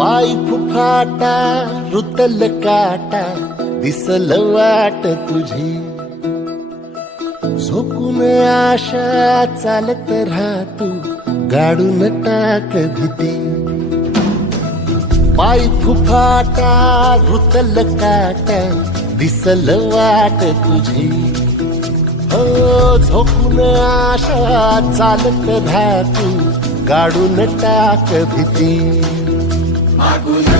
माई फुफाटा रुतल काटा दिसल वाट तुझी झोकून आशा चालत राहतो गाडून टाक भीती पाय फुफाटा रुतल काटा दिसल वाट तुझी हो झोकून आशा चालत राहतो गाडून टाक भीती Bagunça